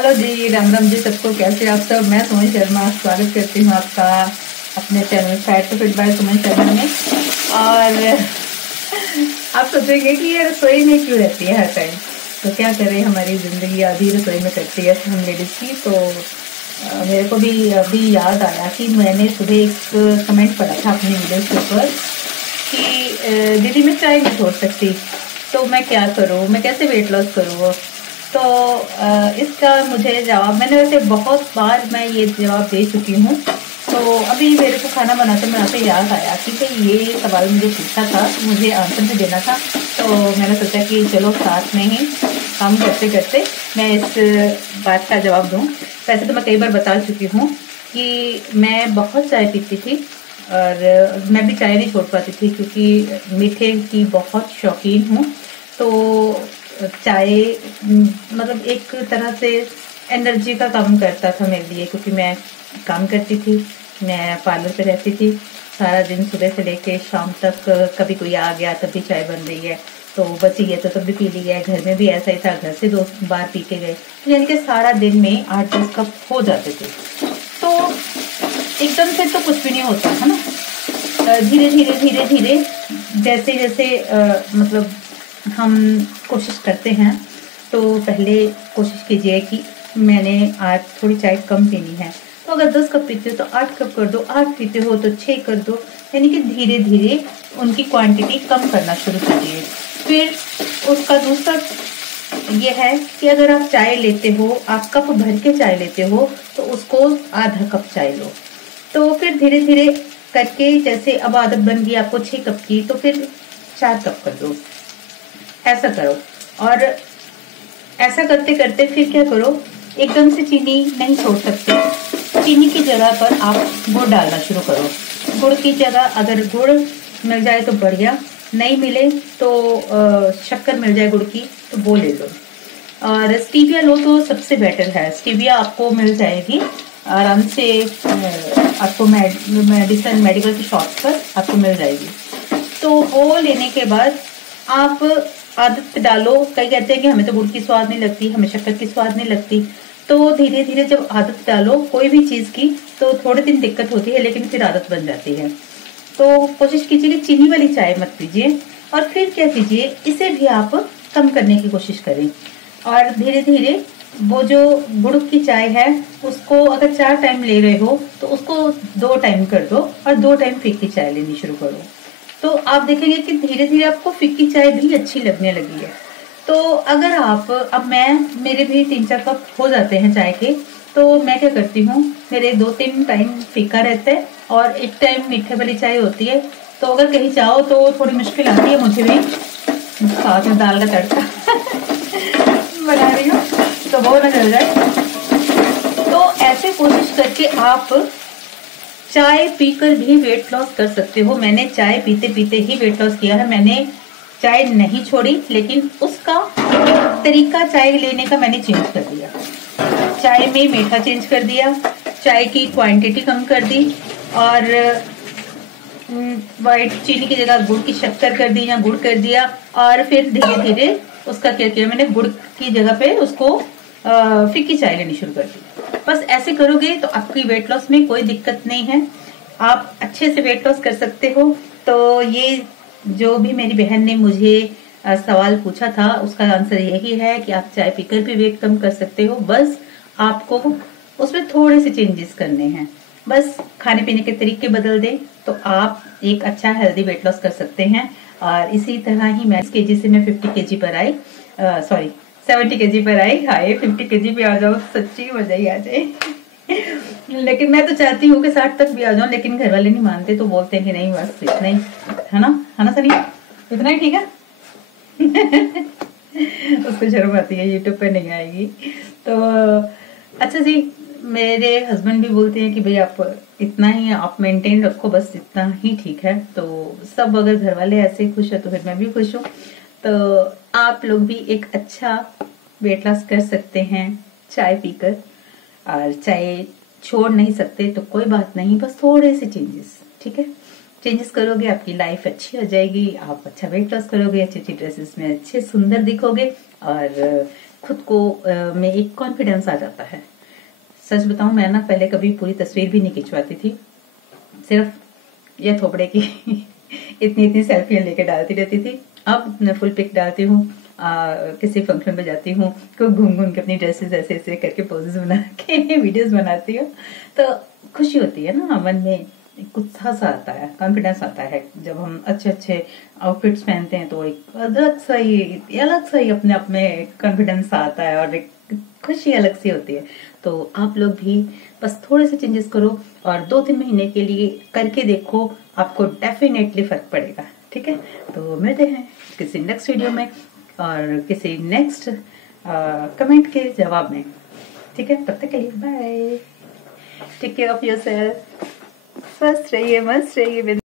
Hello जी, राम राम जी सबको। कैसे आप सब? मैं सुमन शर्मा स्वागत करती हूँ आपका अपने channel fat to fit by Suman Sharma में। और आप सोचेंगे कि ये रसोई में क्यों रहती है हर टाइम। तो क्या करें, हमारी ज़िंदगी आधी रसोई में कटती है हम लेडीज़ की। तो मेरे को भी अभी याद आया कि मैंने सुबह एक कमेंट पढ़ा था अपनी वीडियोस के ऊपर कि दीदी मैं चाय नहीं छोड़ सकती, तो मैं क्या करूँ, मैं कैसे वेट लॉस करूँ। तो इसका मुझे जवाब, मैंने वैसे बहुत बार मैं ये जवाब दे चुकी हूँ। तो अभी मेरे को खाना बनाते याद आया कि भाई ये सवाल मुझे पूछा था, मुझे आंसर भी देना था। तो मैंने सोचा कि चलो साथ में ही काम करते करते मैं इस बात का जवाब दूँ। वैसे तो मैं कई बार बता चुकी हूँ कि मैं बहुत चाय पीती थी और मैं भी चाय नहीं छोड़ पाती थी क्योंकि मीठे की बहुत शौकीन हूँ। तो चाय मतलब एक तरह से एनर्जी का काम करता था मेरे लिए, क्योंकि मैं काम करती थी, मैं पार्लर पे रहती थी। सारा दिन सुबह से लेके शाम तक कभी कोई आ गया तब भी चाय बन रही है, तो बची है तो तब भी पी ली है। घर में भी ऐसा ही था, घर से 2 बार पी के गए, तो यानी कि सारा दिन में 8-10 कप हो जाते थे। तो एकदम से तो कुछ भी नहीं होता है ना। धीरे धीरे धीरे धीरे जैसे जैसे मतलब हम कोशिश करते हैं। तो पहले कोशिश कीजिए कि मैंने आज थोड़ी चाय कम पीनी है, तो अगर 10 कप पीते हो तो 8 कप कर दो, 8 पीते हो तो 6 कर दो। यानी कि धीरे धीरे उनकी क्वांटिटी कम करना शुरू कीजिए। फिर उसका दूसरा ये है कि अगर आप चाय लेते हो, आप कप भर के चाय लेते हो, तो उसको आधा कप चाय लो। तो फिर धीरे धीरे करके, जैसे अब आदत बन गई आपको 6 कप की, तो फिर 4 कप कर दो। ऐसा करो। और ऐसा करते करते फिर क्या करो, एकदम से चीनी नहीं छोड़ सकते। चीनी की जगह पर आप गुड़ डालना शुरू करो। गुड़ की जगह अगर गुड़ मिल जाए तो बढ़िया, नहीं मिले तो शक्कर मिल जाए गुड़ की तो वो ले लो। और स्टीविया लो तो सबसे बेटर है। स्टीविया आपको मिल जाएगी आराम से, आपको मेडिकल की शॉप पर आपको मिल जाएगी। तो वो लेने के बाद आप आदत डालो। कई कहते हैं कि हमें तो गुड़ की स्वाद नहीं लगती, हमें शक्कर की स्वाद नहीं लगती। तो धीरे धीरे जब आदत डालो कोई भी चीज की, तो थोड़े दिन दिक्कत होती है लेकिन फिर आदत बन जाती है। तो कोशिश कीजिए कि चीनी वाली चाय मत पीजिए। और फिर क्या कीजिए, इसे भी आप कम करने की कोशिश करें। और धीरे धीरे वो जो गुड़ की चाय है उसको अगर 4 टाइम ले रहे हो तो उसको 2 टाइम कर दो और 2 टाइम फीकी चाय लेनी शुरू करो। तो आप देखेंगे कि धीरे धीरे आपको फीकी चाय भी अच्छी लगने लगी है। तो अगर आप, अब मेरे भी 3-4 कप हो जाते हैं चाय के, तो मैं क्या करती हूँ, मेरे 2-3 टाइम फीका रहता है और 1 टाइम मीठे वाली चाय होती है। तो अगर कहीं जाओ तो थोड़ी मुश्किल आती है मुझे भी, साथ में दाल का तड़का बना रही हूँ तो वो ना चल जाए। तो ऐसे कोशिश करके आप चाय पीकर भी वेट लॉस कर सकते हो। मैंने चाय पीते पीते ही वेट लॉस किया है। मैंने चाय नहीं छोड़ी, लेकिन उसका तरीका चाय लेने का मैंने चेंज कर दिया। चाय में मीठा चेंज कर दिया, चाय की क्वांटिटी कम कर दी, और वाइट चीनी की जगह गुड़ की शक्कर कर दी या गुड़ कर दिया। और फिर धीरे धीरे उसका क्या किया, मैंने गुड़ की जगह पे उसको फीकी चाय लेनी शुरू कर दी। बस ऐसे करोगे तो आपकी वेट लॉस में कोई दिक्कत नहीं है, आप अच्छे से वेट लॉस कर सकते हो। तो ये जो भी मेरी बहन ने मुझे सवाल पूछा था उसका आंसर यही है कि आप चाय पीकर भी वेट कम कर सकते हो। बस आपको उसमें थोड़े से चेंजेस करने हैं, बस खाने पीने के तरीके बदल दें तो आप एक अच्छा हेल्दी वेट लॉस कर सकते हैं। और इसी तरह ही मैं 20 केजी से मैं 50 केजी पर आई, सॉरी 70 केजी पर आई। हाय 50 केजी पे आ जाओ, सच्ची मजा ही आ जाए। लेकिन मैं तो चाहती हूँ कि 60 तक भी आ जाऊं, लेकिन घर वाले नहीं मानते, तो बोलते हैं कि नहीं बस इतना ही है ना सनी, इतना ही ठीक है। उसको शर्म आती है, यूट्यूब पे नहीं आएगी। तो अच्छा जी, मेरे हस्बैंड भी बोलते हैं कि भाई आप इतना ही आप मेंटेन रखो, बस इतना ही ठीक है। तो सब अगर घर वाले ऐसे खुश है तो फिर मैं भी खुश हूँ। तो आप लोग भी एक अच्छा वेट लॉस कर सकते हैं चाय पीकर। और चाय छोड़ नहीं सकते तो कोई बात नहीं, बस थोड़े से चेंजेस, ठीक है। चेंजेस करोगे आपकी लाइफ अच्छी हो जाएगी, आप अच्छा वेट लॉस करोगे, अच्छी अच्छी ड्रेसेस में अच्छे सुंदर दिखोगे और खुद को में एक कॉन्फिडेंस आ जाता है। सच बताऊं, मैं ना पहले कभी पूरी तस्वीर भी नहीं खिंचवाती थी, सिर्फ ये थोपड़े की इतनी इतनी सेल्फियां लेके डालती रहती थी। अब मैं फुल पिक डालती हूँ, किसी फंक्शन में जाती हूँ, खूब घूम घूम के अपनी ड्रेसेस ऐसे ऐसे करके पोजेस बना के वीडियोस बनाती हूँ। तो खुशी होती है ना, मन में एक उत्साह सा आता है, कॉन्फिडेंस आता है। जब हम अच्छे अच्छे आउटफिट्स पहनते हैं तो एक अलग सा ही अपने आप में कॉन्फिडेंस आता है और एक खुशी अलग सी होती है। तो आप लोग भी बस थोड़े से चेंजेस करो और 2-3 महीने के लिए करके देखो, आपको डेफिनेटली फर्क पड़ेगा। ठीक है, तो मिलते हैं किसी नेक्स्ट वीडियो में और किसी नेक्स्ट कमेंट के जवाब में। ठीक है, तब तक के लिए bye, take care of yourself, स्वस्थ रहिए, मस्त रहिए।